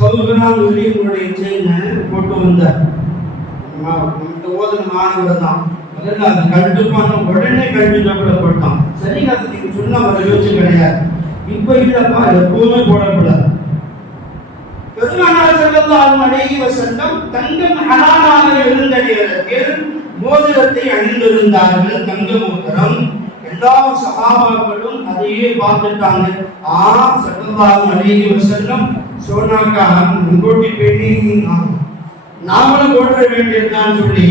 சௌகராம் உங்களுடைய செயினை போட்டு வந்தார். ஓதுன மாணவர் தான் முதல்ல அதை கழுட்டுப்பான உடனே கழுட்டுப்பட்டான். சரி, அதை நீங்க சொன்ன ஒரு யோசிச்சு கிடையாது. இப்ப இல்லப்பா, எப்பவுமே போடக்கூடாது. பெருமானார் ஸல்லல்லாஹு அலைஹி வஸல்லம் தங்கம் ஹலாலாக இருந்த நேரத்தில் மோதிரத்தை அணிந்திருந்தார்கள், தங்க மோதிரம். எல்லா சஹாபாக்களும் அதையே பார்த்துட்டாங்க. ஸல்லல்லாஹு அலைஹி வஸல்லம் சொன்னாக்கா முன்கூட்டி பெண்ணி நாமளும் போட வேண்டியதுதான் சொல்லி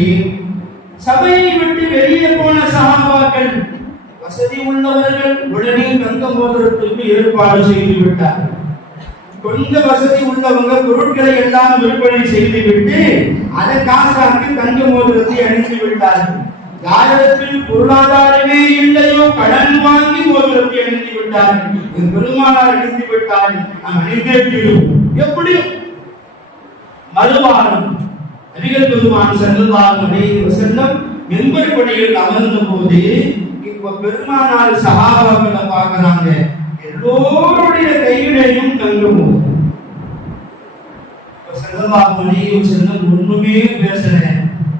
சபையை விட்டு வெளியே போன சஹாபாக்கள், வசதி உள்ளவர்கள் உடனே தங்க மோதிரத்துக்கு ஏற்பாடு செய்து விட்டார். கொஞ்சம் வசதி உள்ளவங்க பொருட்களை எல்லாம் விற்பனை செய்துவிட்டு அதை காசாக்கி தங்க மோதிரத்தை அணிந்து விட்டார்கள். யாரிடத்தில் பொருளாதாரமே இல்லையோ கடன் வாங்கி மோதிரத்தை அணிந்து விட்டார்கள். பெருமானார் அணிந்து விட்டார்கள், நாம் அணிந்தே தீருவோம். எப்படியும் மறுவாரம் நபிகள் பெருமான் ஸல்லல்லாஹு அலைஹி வஸல்லம் மிம்பர் படியில் அமர்ந்த போது இப்ப பெருமானார் சஹாபாக்களை பார்க்கறாங்க. எல்லோருடைய கையிலையும் தங்கம். ஸல்லல்லாஹு அலைஹி வஸல்லம் ஒண்ணுமே பேசல,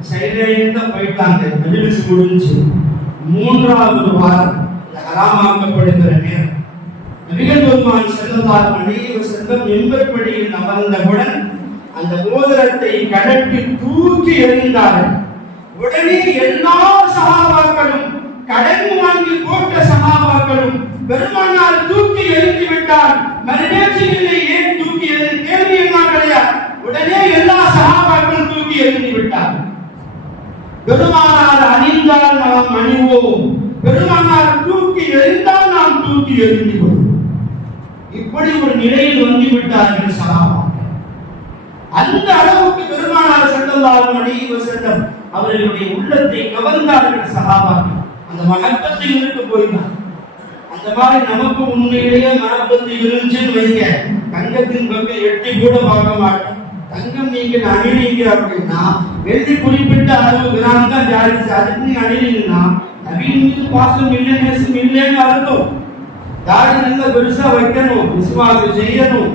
சைலண்டா போயிட்டாங்க. மஜ்லிஸ் முடிஞ்சு மூன்றாவது வாரம் ஹராமாக்கப்படுகிற நேரம் நபிகள் பெருமான் ஸல்லல்லாஹு அலைஹி வஸல்லம் மிம்பர் படியில் அமர்ந்தவுடன் அந்த மோதிரத்தை கழட்டி தூக்கி எறிந்தார்கள். உடனே எல்லா சஹாபாக்களும், கடன் வாங்கி போட்ட சஹாபாக்களும் பெருமானார் தூக்கி எறிந்து விட்டார். மறுபேச்சிலே ஏன் தூக்கி எறிந்து கேள்வி எல்லாம் கிடையாது. உடனே எல்லா சஹாபாக்களும் தூக்கி எறிந்து விட்டார். பெருமானார் அணிந்தால் நாம் அணிவோம், பெருமானார் தூக்கி எறிந்தால் நாம் தூக்கி எறிந்து கொள்வோம். இப்படி ஒரு நிலையில் வந்து விட்டார்கள் சஹாபாக்கள். அந்த அளவுக்கு பெருமானார் ஸல்லல்லாஹு அலைஹி வஸல்லம் அவர்களுடைய உள்ளத்தை கவர்ந்தார்கள் சஹாபாக்கள். அந்த மஹப்பத்தை இருக்கு போயிட்டார். அந்த மாதிரி நமக்கு உண்மையிலேயே மஹப்பத்து இருந்துச்சுன்னு வைங்க, தங்கத்தின் பக்கம் எட்டி கூட பார்க்க மாட்டோம். தங்கம் நீங்க அணினீங்க அப்படின்னா எழுதி குறிப்பிட்ட அளவு கிராம் தான் ஜாரிச்சு, அதுக்கு நீங்க அணினீங்கன்னா நபியின் மீது பாசம் இல்லை, நேசம் இல்லைன்னு அர்த்தம். தாடி நல்ல பெருசா வைக்கணும், விசுவாசம் செய்யணும்,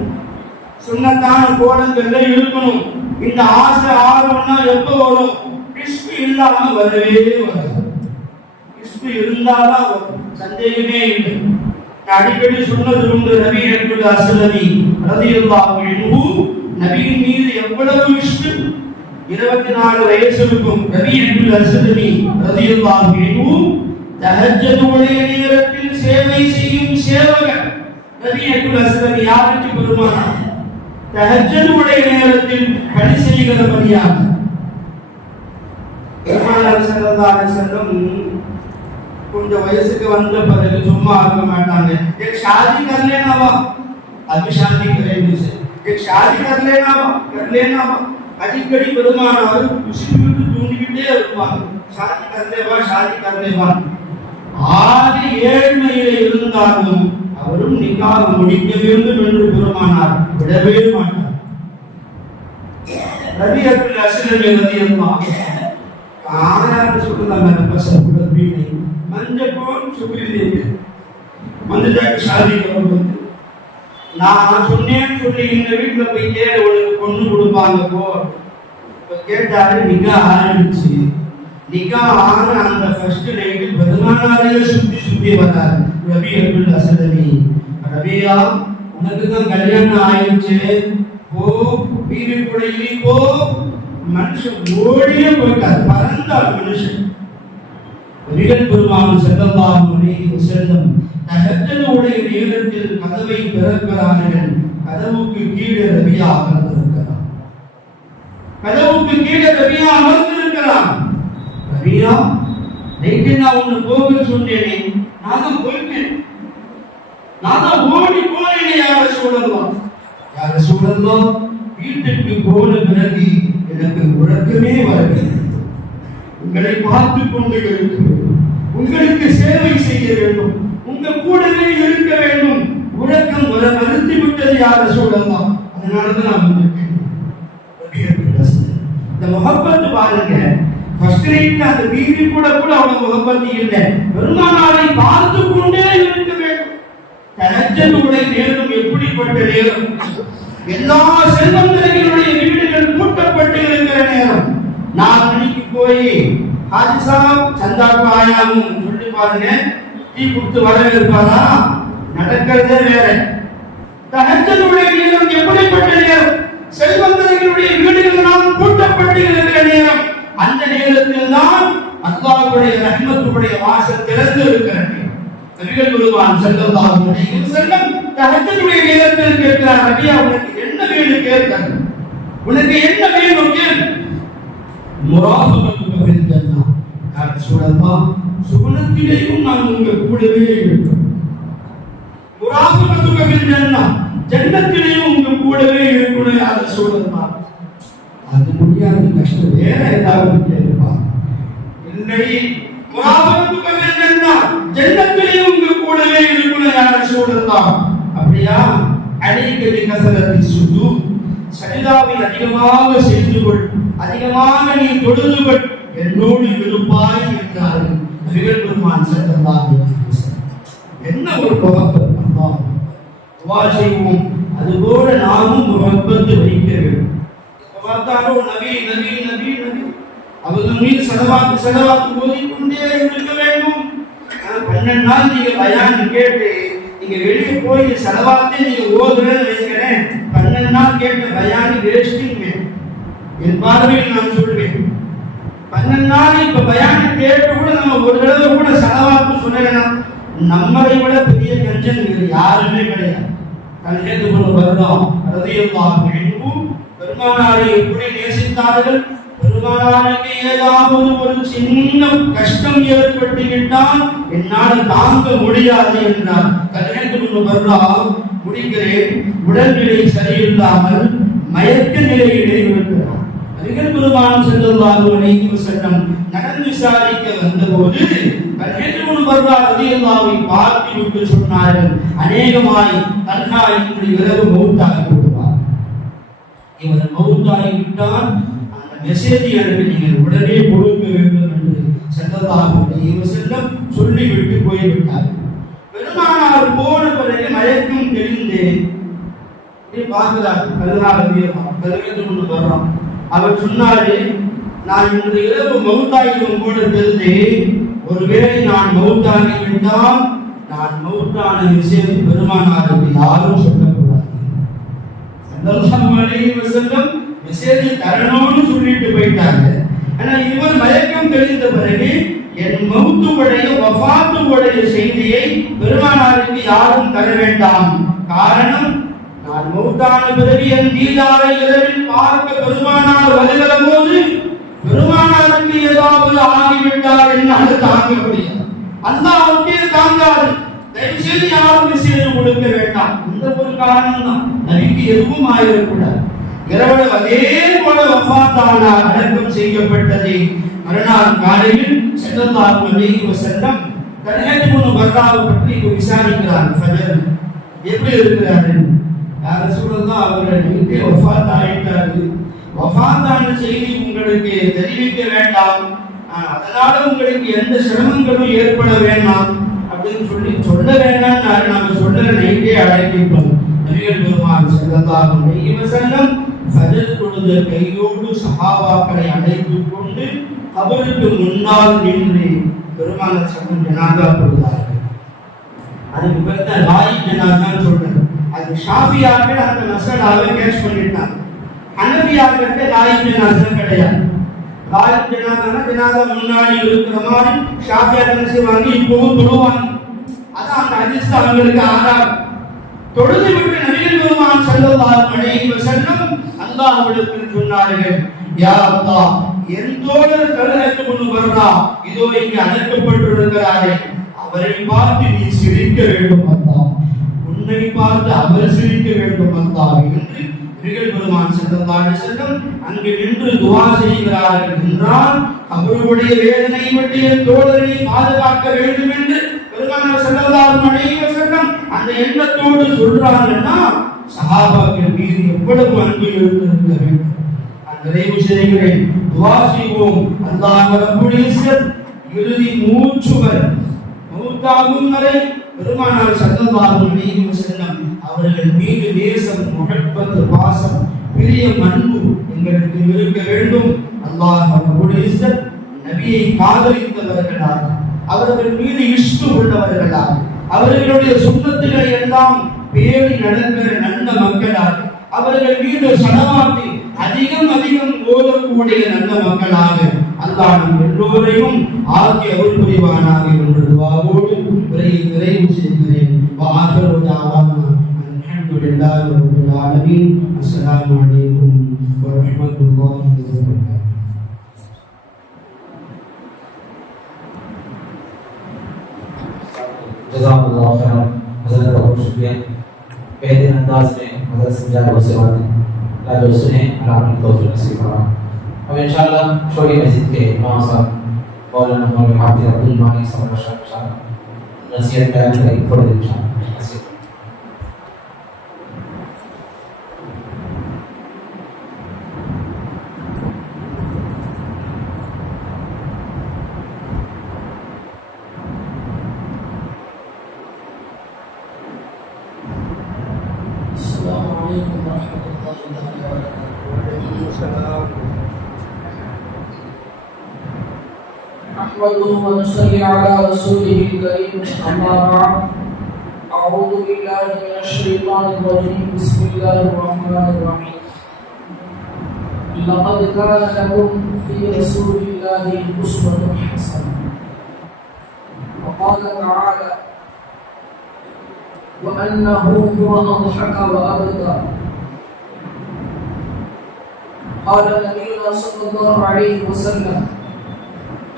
சுன்னத்தான கோலங்கள்ல இருக்கணும். இந்த ஆசை ஆர்வம்னா எப்ப வரும்? கிறிஸ்து இல்லாம வரவே வராது. கிறிஸ்து இருந்தாதான் வரும், சந்தேகமே இல்லை. அடிக்கடி சொன்னது உண்டு. நபி அப்துல் அஸ்லமி ரலியல்லாஹு அன்ஹு நபியின் மீது எவ்வளவு இஷ்டம். 24 வயசு இருக்கும் நபி அப்துல் அஸ்லமி ரலியல்லாஹு அன்ஹு தஹஜ்ஜுடைய நேரத்தில் சேவை செய்யும் சேவகர். நபி அப்துல் அஸ்லமி யாருக்கு பெருமானார்? தஹஜ்ஜுடைய நேரத்தில் பணி செய்கிற பணியாக. பெருமானார் ஸல்லல்லாஹு அலைஹி வஸல்லம் கொஞ்சம் வயசுக்கு வந்த பிறகு சும்மா இருக்க மாட்டாங்க. एक शादी कर लेना वा, अभी शादी करेंगे से एक शादी कर लेना वा அடிக்கடி பெருமானார் முஸ்லிம்களுக்கு தூண்டிக்கிட்டே இருப்பாங்க. शादी कर ले वा. ஆதி ஏழ்மையிலே இருந்தாலும் அவரும் நிக்காஹ் முடிக்க வேண்டும் என்று பெருமானார் விடவே மாட்டார். நபி அப்துல் அஸ்லமி ரலியல்லாஹு ஆனார் சொல்லுங்க பசங்க பீடி மஞ்சள் சுப்ரீம் மஞ்சள் शादी கரோगे. நான் சொன்னேன்னு சொல்லி இந்த வீட்டுல போய் கேளு, உனக்கு பொண்ணு கொடுப்பாங்க போ. கேட்டாரு, நிக்கா ஆரம்பிச்சு. நிக்கா ஆன அந்த ஃபர்ஸ்ட் நைட்டு பெருமானாரே சுத்தி வராரு நபி அப்துல் அஸ்லமி. ரபியா, உனக்கு தான் கல்யாணம் ஆயிடுச்சு, போ வீடு கூட போ. மனுஷன் ஓடியே போயிட்டார், பறந்தார் மனுஷன். நபிகள் பெருமான் ஸல்லல்லாஹு அலைஹி வஸல்லம் தஹஜ்ஜுடைய நேரத்தில் கதவை திறக்கிறார்கள். கதவுக்கு கீழே ரபியா அமர்ந்திருக்கிறார். கதவுக்கு கீழே ரபியா அமர்ந்திருக்கிறார். ரபியா, நைட்டு நான் உன்னை போக சொன்னேனே, நான் தான் போயிட்டேன், நான் தான் ஓடி போனேனே. யார சூழலாம் வீட்டுக்கு போன பிறகு எனக்கு உறக்கமே வரவில்லை. உங்களை பார்த்து கொண்டு இருக்கிறேன், உங்களுக்கு சேவை செய்ய வேண்டும், உங்க கூடவே இருக்க வேண்டும். உறக்கம் வர மறுத்து விட்டது யார சூழலாம். அதனாலதான் நான் வந்திருக்கேன். இந்த முகப்பத்து பாருங்க, ஃபர்ஸ்ட் நைட் அந்த வீடு கூட அவங்க முகப்பத்து இல்லை. பெருமானாரை பார்த்து கொண்டே இருக்க வேண்டும். தஹஜ்ஜுடைய நேரம் எப்படிப்பட்ட நேரம்! எல்லா செல்வந்தர்களுடைய வீடுகள் கூட்டப்பட்டு இருக்கிற நேரம் 4 மணிக்கு போய் ஹாஜி சாப் சந்தாக்கு ஆயாமும் சொல்லி பாருங்க, டீ கொடுத்து வரவேற்பாரா? நடக்கிறதே வேற. தஹஜ்ஜுடைய நேரம் எப்படிப்பட்ட நேரம்? செல்வந்தர்களுடைய வீடுகள் நாம் கூட்டப்பட்டு இருக்கிற நேரம். அந்த நேரத்தில் தான் அல்லாஹ்வுடைய ரஹ்மத்துடைய வாசல் திறந்து இருக்கிறது. நபிகள் பெருமான் ஸல்லல்லாஹு அலைஹி வஸல்லம் தஹஜ்ஜுடைய நேரத்தில் கேட்கிறார், நபியா உனக்கு என்ன வேணும் கேட்கிறார். உனக்கு என்ன வேணும் கேள். முராஃபகத்துக ஃபில் ஜன்னah. யா ரசூலல்லாஹ், சுவனத்திலேயும் நான் உங்க கூடவே இருப்பேன். முராஃபகத்துக ஃபில் ஜன்னah, ஜன்னத்திலேயும் உங்க கூடவே இருக்கணும் யா ரசூலல்லாஹ். அது முடியாத கஷ்டம் வேற ஏதாவது கேட்பா? இல்லை, முராஃபகத்துக ஃபில் ஜன்னah, ஜன்னத்திலேயும் உங்க கூடவே இருக்கணும் யா ரசூலல்லாஹ். அப்படியா? அலைக பிகஸரத்தி சுஜூத், சஜிதாவை அதிகமாக செய்து கொள், அதிகமாக நீ தொழுது கொள், என்னோடு இருப்பாய் என்றார்கள் நபிகள் பெருமான் ஸல்லல்லாஹு அலைஹி வஸல்லம். என்ன ஒரு முஹப்பத்! அல்லாஹ் துஆ செய்வோம், அதுபோல நாமும் முஹப்பத் வைக்க வேண்டும். பார்த்தாலும் நபி நபி நபி நபி அவர்கள் மீது சலவாத்து ஓதிக்கொண்டே இருக்க வேண்டும். 12 நாள் நீங்க பயான் கேட்டு நீங்க வெளியே போய் சலவாத்தே நீங்க ஓதுறேன்னு வைக்கிறேன், 12 நாள் கேட்ட பயான் வேஸ்டிங். என் பார்வையில் நான் சொல்வேன், 12 நாள் இப்ப பயான் கேட்டு கூட நம்ம ஒரு தடவை கூட சலவாத்து சொல்லலாம். நம்மளை விட பெரிய கஞ்சன் வேறு யாருமே கிடையாது. கல்யாணத்து கொண்டு வருடம் ரலியல்லாஹு அன்ஹு பெருமானாரை எப்படி நேசித்தார்கள். பெருமானாருக்கு ஏதாவது ஒரு சின்ன கஷ்டம் ஏற்பட்டுவிட்டால் என்னால் தாங்க முடியாது என்றார். கல்யாணத்து கொண்டு வருடம் முடிக்கிறேன், உடல்நிலை சரியில்லாமல் மயக்க நிலையிலே இருக்கிறார். நபிகள் பெருமான் ஸல்லல்லாஹு அலைஹி வஸல்லம் நடந்து விசாரிக்க வந்தபோது கல்யாணத்து கொண்டு வருடம் ரலியல்லாஹு பார்த்து விட்டு சொன்னார்கள், அநேகமாய் தன்ஹா இன்று இரவு மௌத்தாகி விடுவார். இவர் மௌத்தாகி விட்டால் அந்த மெசேஜ் எனக்கு நீங்கள் உடனே கொடுக்க வேண்டும் என்று ஸல்லல்லாஹு அலைஹி வஸல்லம் சொல்லிவிட்டு போய்விட்டார். பெருமானார் போன பிறகு மயக்கம் தெளிந்து பார்க்கிறார். கல்யாணத்து கொண்டு வர்றோம். அவர் சொன்னாரு, நான் இன்று இரவு மௌத்தாகிடும் போல தெரிந்து, ஒருவேளை நான் மௌத்தாகி விட்டால் நான் மௌத்தான விஷயம் பெருமானாருக்கு யாரும் சொல்லக்கூடாது. ஸல்லல்லாஹு அலைஹி வஸல்லம் மெசேஜ் தரணும்னு சொல்லிட்டு போயிட்டாங்க. ஆனா இவர் மயக்கம் தெளிந்த பிறகு என் மௌத்துடைய வஃபாத்துடைய செய்தியை பெருமானாருக்கு யாரும் தர வேண்டாம். காரணம், நான் மௌத்தான பிறகு என் தீதாரை இரவில் பார்க்க பெருமானார் வருகிற போது பெருமானாருக்கு ஏதாவது ஆகிவிட்டால் என்னால் தாங்க முடியாது. அல்லாஹ்வுக்கே தாங்காது. தயவு செய்து யாரும் மெசேஜ் கொடுக்க வேண்டாம். இந்த ஒரு காரணம் தான். நபிக்கு எதுவும் ஆயிடக்கூடாது. இரவு அதே போல வஃபாத்தானார், அடக்கம் செய்யப்பட்டது. மறுநாள் காலையில் ஸல்லல்லாஹு அலைஹி வஸல்லம் கல்யாணத்து கொண்டு வர்றாவை பற்றி விசாரிக்கிறார். ஃபஜர் எப்படி இருக்கிறாரு? யா ரசூலல்லாஹ், அவர்கள் வீட்டே வஃபாத் ஆயிட்டாரு. வஃபாத்தான செய்தி உங்களுக்கு தெரிவிக்க வேண்டாம், அதனால உங்களுக்கு எந்த சிரமங்களும் ஏற்பட வேண்டாம் அப்படின்னு சொல்ல வேண்டாம். நாம சொல்ற நைட்டே அடக்கிப்போம். நபிகள் பெருமான் ஸல்லல்லாஹு அலைஹி வஸல்லம் ஃபஜர் தொழுத கையோடு சஹாபாக்களை அழைத்துக் கொண்டு கபருக்கு முன்னால் நின்று பெருமானார் ஸல்லல்லாஹு ஜனாஸா தொழுதார்கள். அதுக்கு பிறகு லாயி ஜனாஸான்னு சொல்றாங்க. அது ஷாஃபியாக்கள் அந்த மஸலாவை கேட்ச் பண்ணிட்டாங்க. ஹனஃபியாக்கள் லாயி ஜனாஸா கிடையாது. லாயி ஜனாஸானா ஜனாஸா முன்னாடி இருக்கிற மாதிரி ஷாஃபியாக்கள் செய்வாங்க, இப்பவும் தொழுவாங்க. அதான் அந்த ஹதீஸ் அவங்களுக்கு ஆதாரம். தொழுது விட்டு நபிகள் பெருமான் ஸல்லல்லாஹு அலைஹி வஸல்லம் அல்லாஹ்விடத்தில் சொன்னார்கள், யா அல்லாஹ், என் தோழர் கல்யாணத்து கொண்டு வர்றா, இதோ இங்கே அடக்கப்பட்டிருக்கிறாரே, அவரை பார்த்து நீ சிரிக்க வேண்டும் அல்லாஹ், உன்னை பார்த்து அவர் சிரிக்க வேண்டும் அல்லாஹ் என்று நபிகள் பெருமான் ஸல்லல்லாஹு அலைஹி வஸல்லம் அங்கு நின்று துஆ செய்கிறார்கள். என்றால் அவருடைய வேதனை விட்டு என் தோழரை பாதுகாக்க வேண்டும் என்று பெருமானார் ஸல்லல்லாஹு அலைஹி வஸல்லம் அந்த எண்ணத்தோடு சொல்றாங்கன்னா சஹாபாக்கள் மீது எவ்வளவு அன்பு இருந்திருக்க வேண்டும். நிறைவு செய்கிறேன். துஆ செய்வோம். அல்லாஹ் ரப்புல் இஸ்ஸத் இறுதி மூச்சு வரை மௌத்தாகும் வரை பெருமானார் ஸல்லல்லாஹு அலைஹி வஸல்லம் அவர்கள் மீது நேசம், முஹப்பத், பாசம், பிரியம், அன்பு எங்களுக்கு இருக்க வேண்டும். அல்லாஹ் ரப்பல் இஸ்ஸத் நபியை காதலித்தவர்களாக, அவர்கள் மீது இஷ்கு உள்ளவர்களாக, அவர்களுடைய சுன்னத்துகளை எல்லாம் பேணி நடக்கிற நல்ல மக்களாக, அவர்கள் மீது ஸலவாத்தை அதிகம் ஓதக்கூடிய நல்ல மக்களாக அல்லாஹ் நம் எல்லோரையும் ஆக்கி அருள் புரிவானாக என்ற துஆவோடு உரையை நிறைவு செய்கிறேன். வஆகிரு தஅவானா அல்ஹம்துலில்லாஹி ரப்பில் ஆலமீன். அஸ்ஸலாமு அலைக்கும் வரஹ்மத்துல்லாஹி வபரகாத்துஹு. जज़ाकल्लाहु खैरन। हज़रत का बहुत शुक्रिया। बेहतरीन अंदाज में हज़रत समझा और सेवा दी। अल्लाह जो सुने अल्लाह अपनी तौफीक नसीब फरमाए। अब इंशाअल्लाह छोटी मस्जिद के इमाम साहब मौलाना मौलवी हाफिज अब्दुल मानिक साहब इंशाअल्लाह नसीहत बयान करेंगे थोड़ी देर इंशाअल्लाह। نحمده ونصلي على رسوله الكريم أما بعد أعوذ بالله من الشيطان الرجيم بسم الله الرحمن الرحيم لقد كان لكم في رسول الله أسوة حسنة وقال تعالى وأنه هو أضحك وأبكى قال نبينا صلى الله عليه وسلم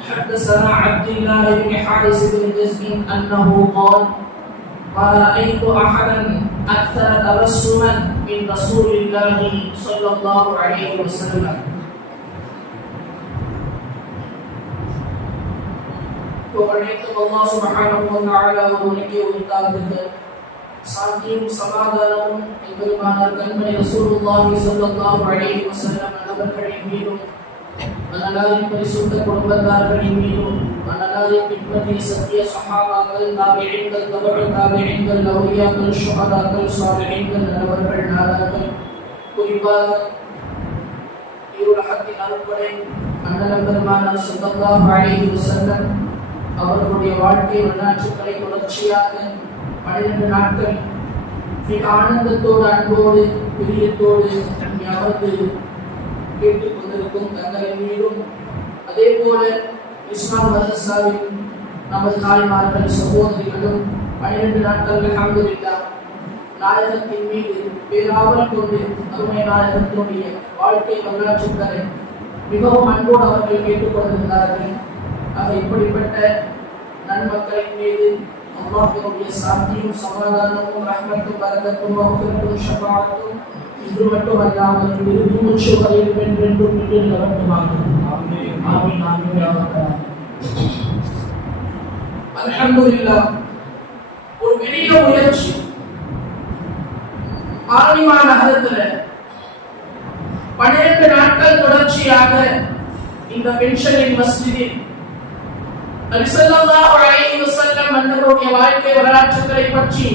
حدثنا عبد الله بن حارث بن جزء أنه قال ما رأيت أحدا أكثر تبسما من رسول الله صلى الله عليه وسلم. புகழனைத்தும் அல்லாஹ் சுப்ஹானஹு வ தஆலா ஒருவனுக்கே உரித்தாகுக. சாந்தியும் சமாதானமும் எம்பெருமானார் கண்மணி ரசூலுல்லாஹி ஸல்லல்லாஹு அலைஹி வஸல்லம் அவர்களின் மீதும், அன்னாரின் பரிசுத்த குடும்பத்தார்களின் மீதும், அன்னாரின் பின்பற்றிய சத்திய சஹாபாக்கள், தாபிஈன்கள், தபஉ தாபிஈன்கள், அவுலியாக்கள், ஷுஹதாக்கள், சாலிஹீன்கள், நல்லவர்கள், நாதாக்கள், குறிப்பாக இவ்வுலகத்தின் அருட்படை அண்ணல் பெருமானார் ஸல்லல்லாஹு அலைஹி வஸல்லம் அவர்களுடைய வாழ்க்கை வரலாற்றுக்களை தொடர்ச்சியாக 12 நாட்கள் மிக ஆனந்தத்தோடு, அன்போடு, பிரியத்தோடு அமர்ந்து கேட்டுக் கொண்டிருக்கும் தங்களின் மீதும், அதே போல இஸ்லாம் மதரசாவின் நமது தாய்மார்கள், சகோதரிகளும் 12 நாட்கள் அல்ஹம்துலில்லாஹ் நாயகத்தின் மீது பேராவல் கொண்டு அருமை நாயகத்தினுடைய வாழ்க்கை வரலாற்றுக்களை மிகவும் அன்போடு அவர்கள் கேட்டுக்கொண்டிருந்தார்கள். ஆக இப்படிப்பட்ட நன்மக்களின் மீது அல்லாஹ்வுடைய சாந்தியும் சமாதானமும் ரஹ்மத்தும் பரக்கத்தும் மஃபிரத்தும் ஷஃபாஅத்தும் இன்று மட்டுமல்லாமல் இறுதி மூச்சு வரையில் என்றென்றும் இன்று நிலவட்டுமாக. ஆமீன் ஆமீன் ஆமீன் யா ரப்பல் அல்ஹம்துலில்லாஹ். ஒரு பெரிய முயற்சி ஆலிமா நகரத்துல 12 நாட்கள் தொடர்ச்சியாக இந்த பென்ஷனின் மஸ்ஜிதில் நபி ஸல்லல்லாஹு அலைஹி வஸல்லம் அவர்களுடைய வாழ்க்கை வரலாற்றுகளை பற்றி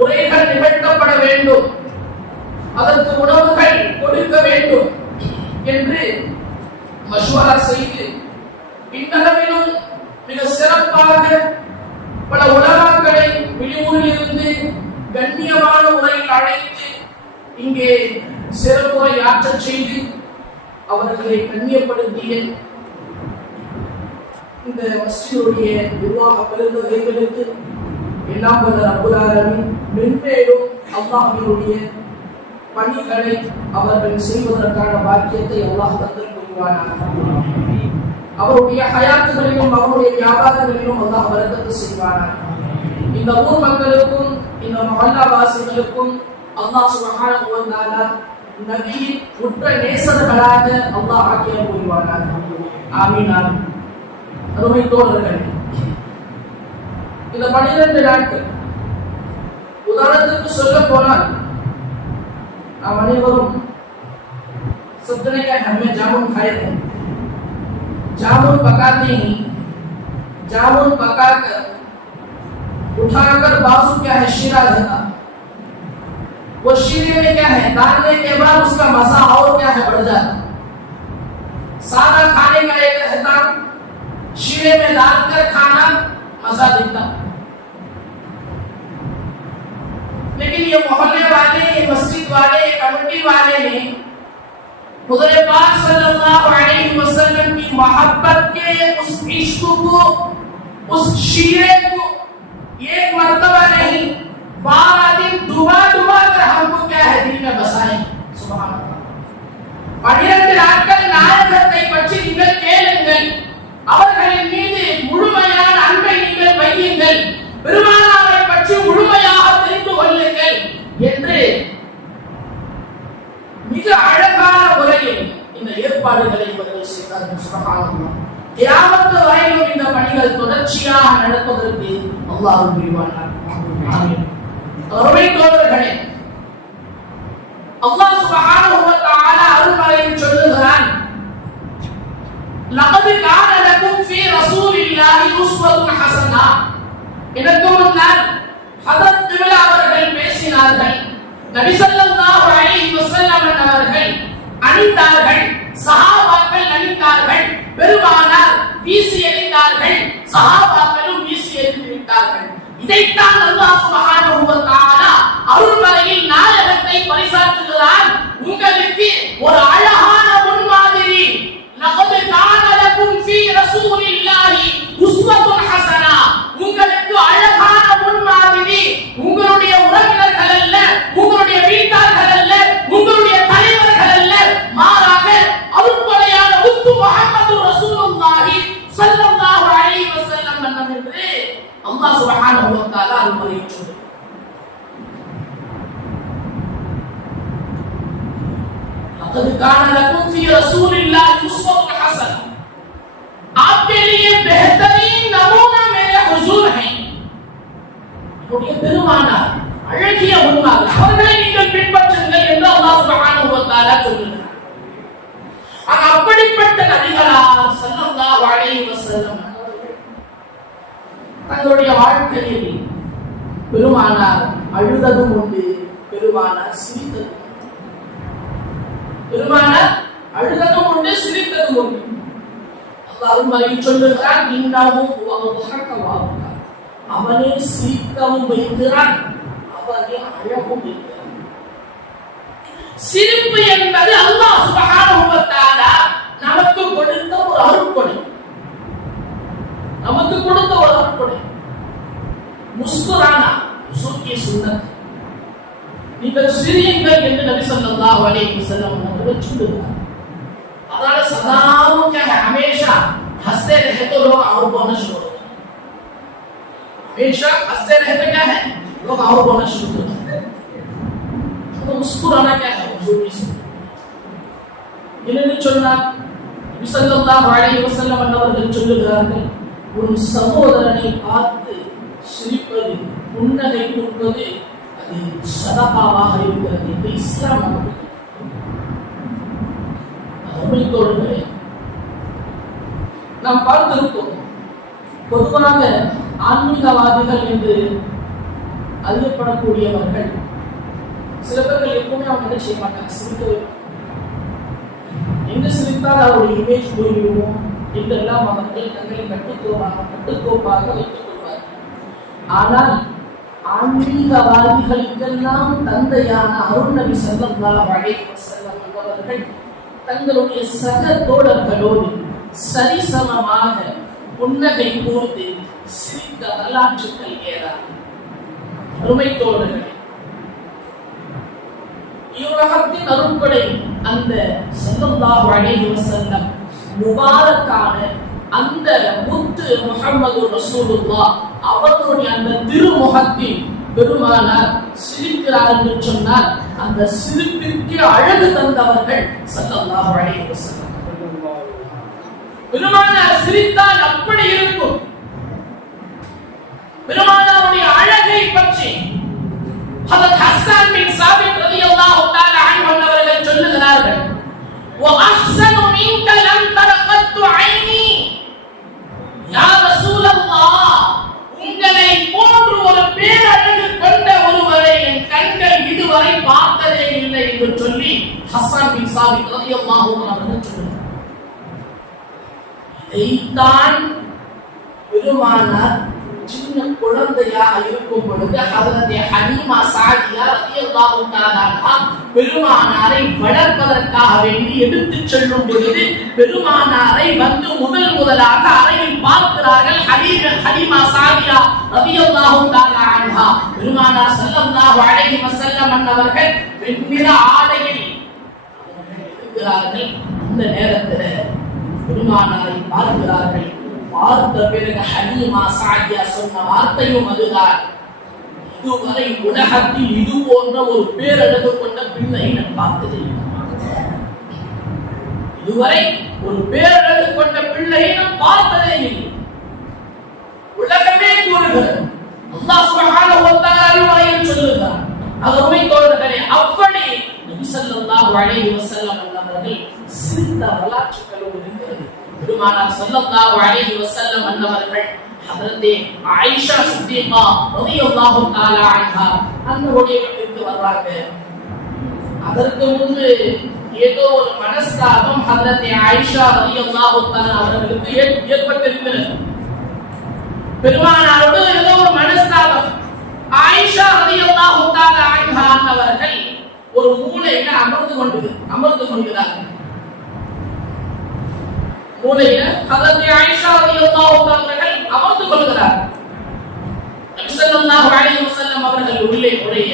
உரைகள் நிகழ்த்தப்பட வேண்டும், அதற்கு உணவுகள் கொடுக்க வேண்டும் என்று மஷ்வரா செய்து இந்தளவிலும் மிக சிறப்பாக பல உலமாக்களை வெளியூரில் இருந்து கண்ணியமான முறையில் அழைத்து இங்கே சிறப்புரை ஆற்றச் செய்து அவர்களை கண்ணியப்படுத்திய இந்த மஸ்ஜிதுடைய நிர்வாக பெருந்தகைகளுக்கு எல்லாம் வல்ல ரப்பல் ஆலமீன் மென்மேலும் அல்லாஹ்வினுடைய பணிகளை அவர்கள் செய்வதற்கான பாக்கியத்தை அல்லாஹ் தந்தல் புரிவானாக. அவருடைய ஹயாத்துகளிலும் அவருடைய வியாபாரங்களிலும் அல்லாஹ் பரக்கத்து செய்வானாக. இந்த ஊர் மக்களுக்கும் இந்த மஹல்லா வாசிகளுக்கும் அல்லாஹ் சுப்ஹானஹு வ தஆலா நபியின் உற்ற நேசர்களாக அல்லாஹ் ஆக்கிய புரிவானாக. ஆமீன் ஆமீன். அருமை தோழர்களே, இந்த 12 நாட்கள் உதாரணத்துக்கு சொல்ல போனால் हम अनेवरुम सबने क्या हमें जामुन खाए थे, जामुन पकाते ही जामुन पकाकर उठाकर बाजू क्या है शीरा देता, वो शीरे में क्या है डालने के बाद उसका मजा और क्या है बढ़ जाता। सादा खाने का एक रहता, शीरे में डालकर खाना मजा देता। लेकिन ये मोहल्ले वाले, ये मस्जिद वाले, ये कमेटी वाले ने हुज़ूर पाक सल्लल्लाहु अलैहि वसल्लम की मोहब्बत के उस इश्क को, उस शीरे को एक मर्तबा नहीं 12 दिन डुबा कर हमको क्या है दिल में बसाए। सुभान अल्लाह। 12 நாட்கள் நாயகத்தை பற்றி நீங்கள் கேளுங்கள், அவர்களின் மீது முழுமையான அன்பை நீங்கள் வையுங்கள், பெருமானாரை பற்றி முழுமையாக தெரிந்து கொள்ளுங்கள் என்று மிக அழகான முறையில் இந்த ஏற்பாடுகளை இவர்கள் செய்தார்கள். சுப்ஹானல்லாஹ். கியாமத் வரையிலும் இந்த பணிகள் தொடர்ச்சியாக நடப்பதற்கு அல்லாஹ் புரிவானார். ஆமீன். அருமை தோழர்களே, அல்லாஹ் சுப்ஹானஹு வ தஆலா அருள்மறையில் சொல்லுகிறான், லகத் கான லகும் ஃபீ ரசூலில்லாஹி உஸ்வத்துன் ஹஸனா. இதற்கு முன்னர் ஹதரத் கிப்லா அவர்கள் பேசினார்கள், நபி ஸல்லல்லாஹு அலைஹி வஸல்லம் அவர்கள் அணிந்தார்கள், சஹாபாக்கள் அணிந்தார்கள், பெருமானார் வீசி எறிந்தார்கள், சஹாபாக்களும் வீசி எறிந்து விட்டார்கள். இதைத்தான் அல்லாஹ் சுப்ஹானஹு வ தஆலா அருள்மறையில் நாயகத்தை பரிசாற்றுகிறான். உங்களுக்கு ஒரு அழகான முன்மாதிரி, லகத் கான லகும் ஃபீ ரசூலில்லாஹி உஸ்வத்துன் ஹஸனா. உங்களுக்கு அழகான முன்மாதிரி உங்களுடைய உறவினர்கள் அல்ல, உங்களுடைய வீட்டார்கள் அல்ல, உங்களுடைய தலைவர்கள் அல்ல, மாறாக அருள்மறையான முத்து முஹம்மது ரசூலுல்லாஹி ஸல்லல்லாஹு அலைஹி வஸல்லம் என்று அல்லாஹ் சுப்ஹானஹு வ தஆலா அருள்மறையில் சொல்கிறார். लक़द कान लकुम फी रसूलिल्लाहि उस्वतुन हसना. आपके लिए बेहतरीन नमूना मेरे हुजूर हैं. உடைய பெருமானார் அழகிய முன்மாதிரி, அவர்களை நீங்கள் பின்பற்றுங்கள் என்று அல்லாஹ் சுப்ஹானஹு வ தஆலா சொல்கிறார். அப்படிப்பட்ட நபிகளார் ஸல்லல்லாஹு அலைஹி வஸல்லம் தங்களுடைய வாழ்க்கையில் பெருமானார் அழுததும் உண்டு, பெருமானார் சிரித்ததும் உண்டு. பெருமானார் அழுததும் உண்டு, சிரித்ததும் உண்டு. அல்லாஹ் மறையில் சொல்லுகிறான், இன்னஹு வஅضحك வஅபகா. அவனே சிரிக்கவும் வைக்கிறான், அவனே அழவும் வைக்கிறான். சிரிப்பு என்பது அல்லாஹ் சுப்ஹானஹு வ தஆலா நமக்கு கொடுத்த ஒரு அருட்கொடை, நமக்கு கொடுத்த ஒரு அருட்கொடை. முஸ்குரானா हुजूर की सुन्नत. நீங்கள் சிரியுங்கள் என்று நபி ஸல்லல்லாஹு அலைஹி வஸல்லம் அவர்கள் சொல்லுகிறார். अगर सदाओं क्या है, हमेशा हंसते रहे तो लोग और बोलना शुरू होते हैं. हमेशा हंसते रहे तो क्या है, लोग और बोलना शुरू होते हैं. तो मुस्कुराना क्या है, हुजूर की सुन्नत. इन्हें चुनना नबी सल्लल्लाहु अलैहि वसल्लम அவர்கள் சொல்லுகிறார்கள், உன் சகோதரனை பார்த்து சிரிப்பது, புன்னகை கொடுப்பது அது சதகாவாக இருக்கிறது என்று இஸ்லாம் நமக்கு. அருமைத்தோழர்களே, நாம் பார்த்திருப்போம், பொதுவாக ஆன்மீகவாதிகள் என்று அறியப்படக்கூடியவர்கள் சில பேர்கள் எப்பவுமே அவங்க என்ன செய்ய மாட்டாங்க, சிரிக்கவே. எங்கு சிரித்தால் அவருடைய இமேஜ் போய்விடுமோ என்றெல்லாம் அவர்கள் தங்களை கட்டுக்கோப்பாக வைத்துக் கொள்வார்கள். ஆனால் ஆன்மீகவாதிகளுக்கெல்லாம் தந்தையான அருள் நபி ஸல்லல்லாஹு அலைஹி வஸல்லம் அவர்கள் தங்களுடைய சக தோழர்களோடு சரிசமமாக புன்னகை கூர்ந்து சிரித்த வரலாற்றுக்கள் ஏராளம். அருமை தோழர்களே, இவ்வுலகத்தின் அருட்கொடை அந்த ஸல்லல்லாஹு அலைஹி வஸல்லம் முபாரக்கான அந்த முத்து முஹம்மது ரசூலுல்லாஹ் அவர்களுடைய அந்த திருமுகத்தில் பெருமானார் சிரிக்கிறார் என்று சொன்னால் அந்த சிரிப்பிற்கு அழகு தந்தவர்கள் ஸல்லல்லாஹு அலைஹி வஸல்லம். பெருமானார் சிரித்தால் அப்படி இருக்கும். பெருமானாருடைய அழகை பற்றி ஹதரத் ஹஸ்ஸான் பின் சாபித் ரலியல்லாஹு தஆலா அன்ஹு அவர்கள் சொல்லுகிறார்கள், وَأَحْسَنُ مِنْكَ لَمْ تَرَ قَطُّ عَيْنِي. யா ரசூலல்லாஹ், உங்களை போன்று ஒரு என்று சொல்லி ஹஸ்ஸான் பின் சாபித் ரலியல்லாஹு அன்ஹு அவர்கள் சொன்னார். இதைத்தான் பெருமானார் சின்ன குழந்தையாக இருக்கும் பொழுது ஹஜ்ரத் ஹலீமா சாதியா ரலியல்லாஹு தஆலா அன்ஹா பெருமானாரை வளர்ப்பதற்காக வேண்டி எடுத்துச் செல்லும் பொழுது பெருமானாரை வந்து முதலாக அறையில் பார்க்கிறார்கள் ஹலீமா சாதியா ரலியல்லாஹு தஆலா அன்ஹா. பெருமானார் ஸல்லல்லாஹு அலைஹி வஸல்லம் அவர்கள் வெண்ணிற ஆடையில் இருக்கிறார்கள். இந்த நேரத்தில் பெருமானாரை பார்க்கிறார்கள். பார்த்த பிறகு ஹலீமா சாதியா சொன்ன வார்த்தையும் அதுதான், இதுவரை உலகத்தில் இது போன்ற ஒரு பேரழகு கொண்ட பிள்ளை நான் பார்த்ததே இல்லை. இதுவரை ஒரு பேரழகு கொண்ட பிள்ளை நான் பார்த்ததே இல்லை. உலகமே கூறுகிறது, அல்லாஹ் சுப்ஹானஹு வ தஆலா வரையில் சொல்லுகிறார். அருமை தோழர்களே, அப்படி நபி ஸல்லல்லாஹு அலைஹி வஸல்லம் அவர்கள் சித்த வரலாற்றுகளோடு இருக்கிறது. பெருமானார் ஸல்லல்லாஹு அலைஹி வஸல்லம் அவர்கள் ஹஜ்ரத் ஆயிஷா சித்திகா ரலியல்லாஹு தஆலா அன்ஹா அன்னுடைய வீட்டுக்கு வர்றாங்க. அதற்கு முன்பு ஏதோ ஒரு மனஸ்தாபம் ஹஜ்ரத் ஆயிஷா ரலியல்லாஹு தஆலா அவர்களுக்கு ஏற்பட்டிருக்கிறது. பெருமானாரோடு ஏதோ ஒரு மனஸ்தாபம். ஆயிஷா ரலியல்லாஹு தஆலா அன்ஹா அவர்கள் ஒரு மூலையில அமர்ந்து கொண்டிருக்கிறார்கள். மூலையில ஹஜ்ரத் ஆயிஷா ரலியல்லாஹு தஆலா அவர்கள் அமர்ந்து கொள்கிறார். நபி ஸல்லல்லாஹு அலைஹி வஸல்லம் அவர்கள் உள்ளே நுழைய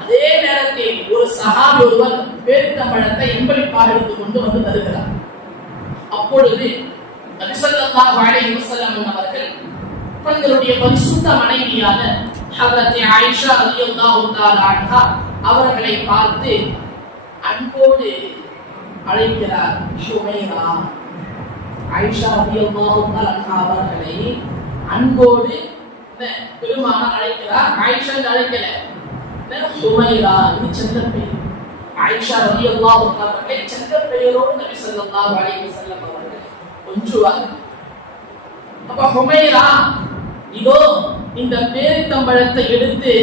அதே நேரத்தில் ஒரு சஹாபி ஒருவர் பேரித்தம்பழத்தை எம்பளிப்பாக எடுத்துக்கொண்டு வந்து தருகிறார். அப்பொழுது நபி ஸல்லல்லாஹு அலைஹி வஸல்லம் அவர்கள் தங்களுடைய பரிசுத்த மனைவியான ஹஜ்ரத் ஆயிஷா ரலியல்லாஹு தஆலா அன்ஹா அவர்களை பார்த்து அன்போடு அழைக்கிறார். ஹுமைரா, ஆயிஷா ரலியல்லாஹு தஆலா அன்ஹா அவர்களை அன்போடு பெருமானார் அழைக்கிறார். ஆயிஷா அழைக்கல, ஹுமைரா இது செல்ல பெயர். ஆயிஷா ரலியல்லாஹு தஆலா அவர்களை செல்ல பெயரோடு நபி ஸல்லல்லாஹு அலைஹி வஸல்லம் அவர்கள் கொஞ்சுவார். அப்ப ஹுமைரா, இதோ இந்த பேரித்தம்பழத்தை எடுத்து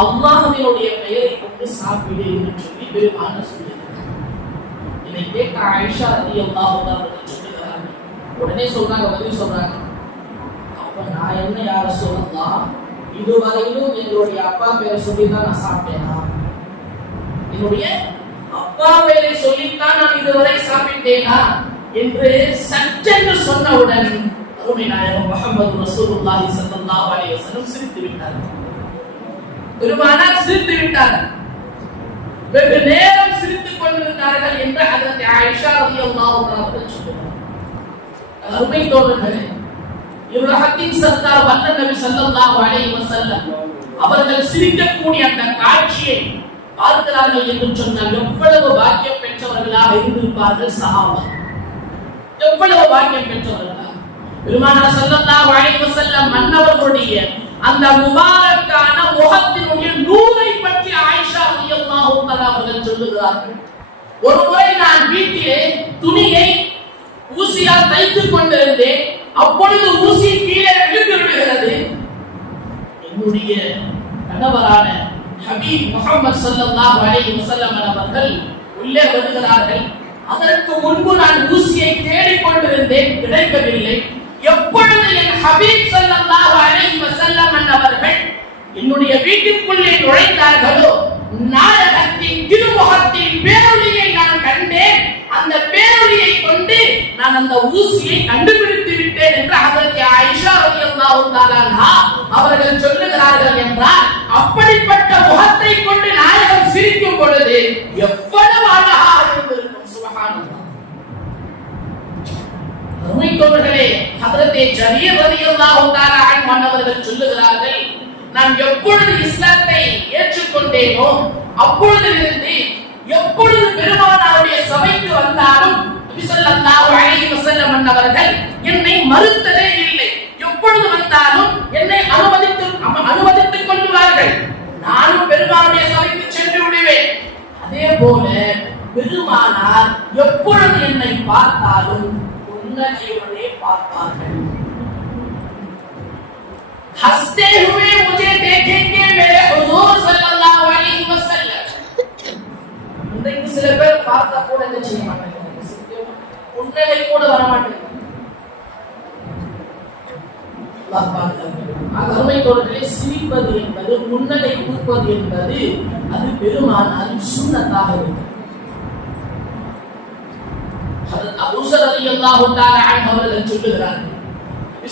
அல்லாஹ்வினுடைய பெயரை கொண்டு சாப்பிடு என்று சொல்லி பெருமானார் சொல்லுகிறார். இதை கேட்ட ஆயிஷா ரலியல்லாஹு தஆலா அவர்கள் சொல்லுகிறார்கள். உடனே சொல்றாங்க, பதில் சொல்றாங்க, அப்ப நான் என்ன யார சொல்லலாம், இதுவரையிலும் என்னுடைய அப்பா பேரை சொல்லித்தான் நான் சாப்பிட்டேனா? என்னுடைய அப்பா பேரை சொல்லித்தான் நான் இதுவரை சாப்பிட்டேனா என்று சற்றென்று சொன்னவுடன் அருமை நாயகம் முஹம்மது ரசூலுல்லாஹி ஸல்லல்லாஹு அலைஹி வஸல்லம் சிரித்து விட்டார். பெருமானார் சிரித்து விட்டார். வெகு நேரம் சிரித்துக் கொண்டிருந்தார்கள் என்று ஹஜ்ரத் ஆயிஷா ரலியல்லாஹு தஆலா அவர்கள் சொல்கிறார். அருமை தோழர்களே, இவ்வுலகத்தின் சர்தார் வல்ல நபி ஸல்லல்லாஹு அலைஹி வஸல்லம் அவர்கள் சிரிக்கக்கூடிய அந்த காட்சியை பார்க்கிறார்கள் என்று சொன்னால் எவ்வளவு பாக்கியம் பெற்றவர்களாக இருந்திருப்பார்கள் சஹாபா. எவ்வளவு பாக்கியம் பெற்றவர்களாக. பெருமானார் ஸல்லல்லாஹு அலைஹி வஸல்லம் மன்னவர்களுடைய அந்த முபாரக்கான முகத்தினுடைய நூரை பற்றி ஆயிஷா ரலியல்லாஹு தஆலா அவர்கள் சொல்லுகிறார்கள். ஒரு முறை நான் வீட்டிலே துணியை ஊசியால் தைத்துக் கொண்டிருந்தேன். அப்பொழுது ஊசி கீழே விழுந்து விடுகிறது. என்னுடைய கணவரான ஹபீப் முஹம்மது ஸல்லல்லாஹு அலைஹி வஸல்லம் அவர்கள் உள்ளே வருகிறார்கள். அதற்கு முன்பு நான் ஊசியை தேடிக் கொண்டிருந்தேன், கிடைக்கவில்லை. எப்பொழுது என் ஹபீப் ஸல்லல்லாஹு அலைஹி வஸல்லம் அவர்கள் என்னுடைய வீட்டுக்குள்ளே நுழைந்தார்களோ நாயகத்தின் திருமுகத்தின் பேரொளியை நான் கண்டேன். அந்த பேரொளியை கொண்டு நான் அந்த ஊசியை கண்டுபிடித்து விட்டேன் என்று ஹஜ்ரத் ஆயிஷா ரலியல்லாஹு தஆலா அன்ஹா அவர்கள் சொல்லுகிறார்கள் என்றால், அப்படிப்பட்ட முகத்தை கொண்டு நாயகம் சிரிக்கும் பொழுது எவ்வளவு அழகாக இருந்திருக்கும். சுப்ஹானல்லாஹ். அருமை தோழர்களே, ஹஜ்ரத் ஜரீர் ரலியல்லாஹு தஆலா அன்ஹு அவர்கள் சொல்லுகிறார்கள், நான் எப்பொழுது இஸ்லாத்தை ஏற்றுக்கொண்டேனோ அப்பொழுதிலிருந்து எப்பொழுது பெருமானாருடைய சபைக்கு வந்தாலும் நபி ஸல்லல்லாஹு அலைஹி வஸல்லம் அவர்கள் என்னை மறுத்ததே இல்லை. எப்பொழுது வந்தாலும் என்னை அனுமதித்துக் கொள்வார்கள். நானும் பெருமானுடைய சபைக்கு சென்று விடுவேன். அதே போல பெருமானார் எப்பொழுது என்னை பார்த்தாலும் புன்னகையோடே பார்ப்பார்கள். हंसते हुए मुझे देखेंगे मेरे हुजूर सल्लल्लाहु अलैहि वसल्लम. பார்த்தா கூட என்ன செய்ய மாட்டேங்க, புன்னகை கூட வர மாட்டேங்க. அருமை தோழர்களே, சிரிப்பது என்பது, புன்னகை பூப்பது என்பது அது பெருமானால் சுன்னத்தாக இருக்கும். அபூ ஸர் ரலியல்லாஹு தஆலா அன்ஹு அவர்கள் சொல்லுகிறார்கள்,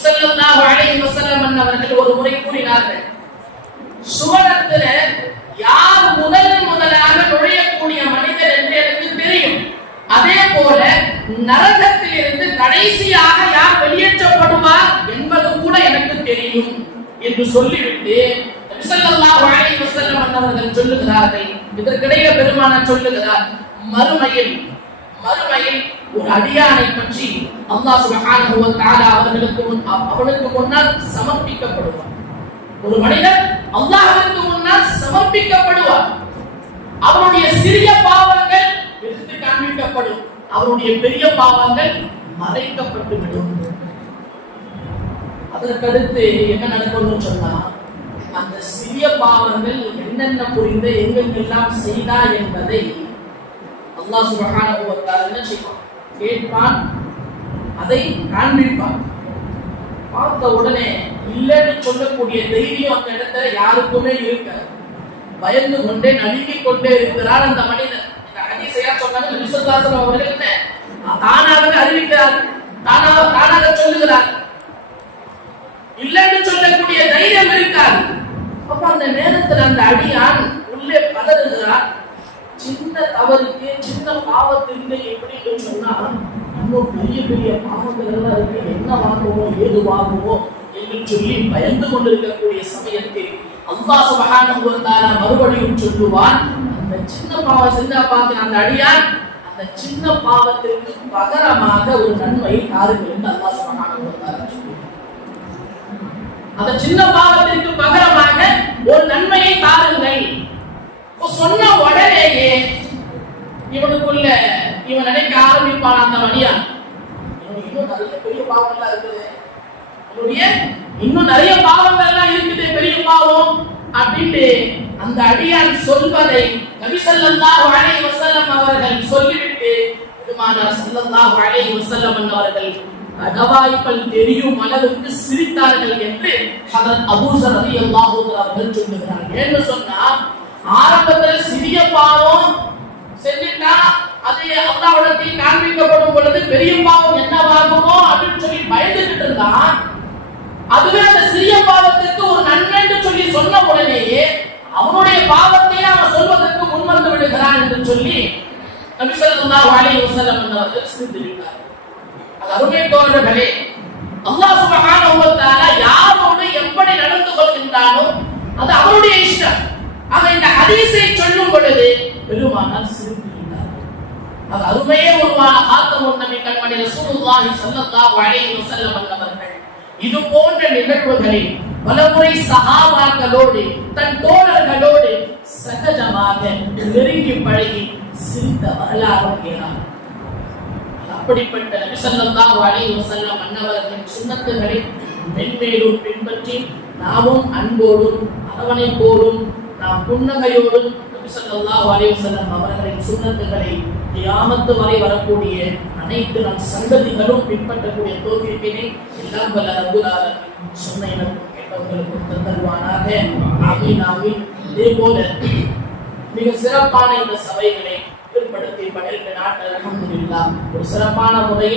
ஸல்லல்லாஹு அலைஹி வஸல்லம் அவர்கள் ஒரு முறை கூறினார்கள், சுவனத்திலே யார் முதலாக நுழையக்கூடிய மனிதர் என்று எனக்கு தெரியும், அதே போல நரகத்தில் இருந்து கடைசியாக யார் வெளியேற்றப்படுவார் என்பது கூட எனக்கு தெரியும் என்று சொல்லிவிட்டு ஸல்லல்லாஹு அலைஹி வஸல்லம் அவர்கள் சொல்லுகிறார்கள், இதற்கிடையே பெருமானார் சொல்லுகிறார், மறுமையில் ஒரு அடியானை பற்றி அல்லாஹ் சுப்ஹானஹு வ தஆலா அவனுக்கு முன்னால் சமர்ப்பிக்கப்படுவார். ஒரு மனிதர் அல்லாஹ்வுக்கு முன்னால் சமர்ப்பிக்கப்படுவார். அவருடைய சிறிய பாவங்கள் எடுத்து காண்பிக்கப்படும், அவருடைய பெரிய பாவங்கள் மறைக்கப்பட்டு விடும். அதற்கடுத்து என்ன நடக்கும்னு சொன்னா, அந்த சிறிய பாவங்கள் என்னென்ன புரிந்த எங்கெல்லாம் செய்தா என்பதை அல்லாஹ் சுப்ஹானஹு வ தஆலா என்ன செய்வான், கேட்பான், அதை காண்பிப்பான். பார்த்த உடனே இல்லைன்னு சொல்லக்கூடிய தைரியம் அந்த இடத்துல யாருக்குமே இருக்காது. பயந்து கொண்டே நடுங்கிக் கொண்டே இருக்கிறார் அந்த மனிதன். இந்த ஹதீஸை யார் சொன்னாங்க? நபி ஸல்லல்லாஹு அலைஹி வஸல்லம் அவர்கள் என்ன தானாக அறிவிக்கிறார், தானாக சொல்லுகிறார். இல்லைன்னு சொல்லக்கூடிய தைரியம் இருக்காது. அப்ப அந்த நேரத்தில் அந்த அடியான் உள்ளே பதறுகிறார். சின்ன தவறுக்கு, சின்ன பாவத்திற்கு எப்படி சொன்னா, இன்னும் பெரிய பெரிய பாவங்கள் எல்லாம் இருக்கு, என்ன வாங்குவோமோ ஏது வாங்குவோமோ என்று சொல்லி பயந்து கொண்டிருக்கக்கூடிய சமயத்தில் அல்லாஹ் சுப்ஹானஹு வ தஆலா மறுபடியும் சொல்லுவான், அந்த சின்ன பாவம் செஞ்சா பார்த்து அந்த அடியான் அந்த சின்ன பாவத்திற்கு பகரமாக ஒரு நன்மையை தாருங்கள் என்று அல்லாஹ் சுப்ஹானஹு வ தஆலா சொல்லுவான். அந்த சின்ன பாவத்திற்கு பகரமாக ஒரு நன்மையை தாருங்கள் சொன்ன உடனேயே இவனுக்குள்ள இவன் நினைக்க ஆரம்பிப்பான், அந்த மணியான் இன்னும் நிறைய பெரிய பாவங்கள்லாம் இருக்குது, இன்னும் நிறைய பாவங்கள் எல்லாம் இருக்குது, பெரிய பாவம் அப்படின்ட்டு அந்த அடியான் சொல்வதை நபி ஸல்லல்லாஹு அலைஹி வஸல்லம் அவர்கள் சொல்லிவிட்டு பெருமானார் ஸல்லல்லாஹு அலைஹி வஸல்லம் அவர்கள் அடவாய்கள் தெரியும் அளவுக்கு சிரித்தார்கள் என்று ஹதரத் அபூ ஸர் ரலியல்லாஹு அன்ஹு அவர்கள் சொல்லுகிறார்கள். என்ன சொன்னா, ஆரம்பத்துல சிறிய பாவம் செஞ்சிட்டா அது அல்லாஹ்விடத்தில் காண்பிக்கப்படும் பொழுது பெரிய பாவம் என்னவாகுமோ அப்படின்னு சொல்லி பயந்துட்டு இருந்தான். அதுவே அந்த சிறிய பாவத்திற்கு ஒரு நன்மை என்று சொல்லி சொன்ன உடனேயே அவனுடைய பாவத்தை அவன் சொல்வதற்கு முன்வந்து விடுகிறான் என்று சொல்லி நபி ஸல்லல்லாஹு அலைஹி வஸல்லம் அவர்கள் சிரித்திருக்கிறார். அது அருமை தோழர்களே, அல்லாஹ் சுப்ஹானஹு வ தஆலா யாரோடு எப்படி நடந்து கொள்கின்றானோ அது அவருடைய இஷ்டம். ஆக இந்த ஹதீஸை சொல்லும் பொழுது பெருமானார் சிரித்திருக்கிறார். அது அருமையே உருவான ஆத்தமுன் நபி கண்மணி ரசூலுல்லாஹி ஸல்லல்லாஹு அலைஹி வஸல்லம் அவர்கள் இது போன்ற நிகழ்வுகளை பலமுறை சஹாபாக்களோடு தன் தோழர்களோடு சகஜமாக நெருங்கி பழகி சிரித்த வரலாறு. அப்படிப்பட்ட நபி ஸல்லல்லாஹு அலைஹி வஸல்லம் அன்னவர்களின் சுன்னத்துகளை மென்மேலும் பின்பற்றி நாமும் அன்போடும் அரவணைப்போடும் நாம் புன்னகையோடும் நபி ஸல்லல்லாஹு அலைஹி வஸல்லம் அவர்களின் சுன்னத்துகளை கியாமத் வரை வரக்கூடிய அனைத்து நம் சந்ததிகளும் பின்பற்றக்கூடிய தௌஃபீக்கினை எல்லாம் வல்ல ரப்பல் ஆலமீன் சொன்ன எனக்கும் கேட்டவர்களுக்கும் தருவானாக. ஆமீன் ஆமீன். இதே போல மிக சிறப்பான இந்த சபைகளை ஏற்படுத்தி படைத்த நாட்டில் அல்ஹம்துலில்லாஹ் ஒரு சிறப்பான முறையில்